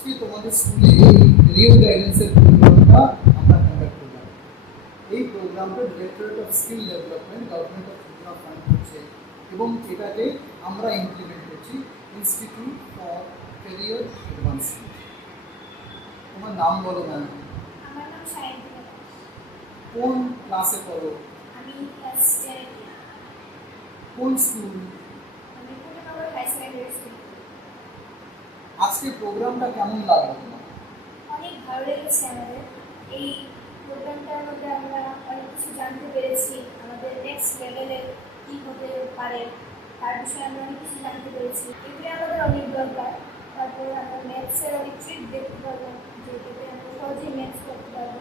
আজকে তোমাদের স্কুলে রিয়েল গাইডেন্সের প্রোগ্রামটা আমরা কন্ডাক্ট করলাম। এই প্রোগ্রামটা directorate of skill development government of Tripura fund করছে এবং এটাকে আমরা ইমপ্লিমেন্ট করছি ইনস্টিটিউট ফর ক্যারিয়ার অ্যাডভান্সমেন্ট। তোমার নাম বলো ম্যাম। আমার নাম সায়ন্তিকা দাস। কোন ক্লাসে পড়ো? আমি ক্লাস 10 এ। কোন স্কুল? আমি পুরনগর হাই সেকেন্ডারি স্কুল। আজকে প্রোগ্রামটা কেমন লাগলো তোমার? অনেক ভালো লেগেছে আমাদের এই প্রোগ্রামটার মধ্যে আমরা অনেক কিছু জানতে পেরেছি। আমাদের নেক্সট লেভেলে কী হতে পারে তার বিষয়ে আমরা অনেক কিছু জানতে পেরেছি। এগুলি আমাদের অনেক দরকার। তারপরে আমরা ম্যাথসের অনেক ট্রিক দেখতে পারবো, যেটাতে আমরা সহজেই ম্যাথস করতে পারবো।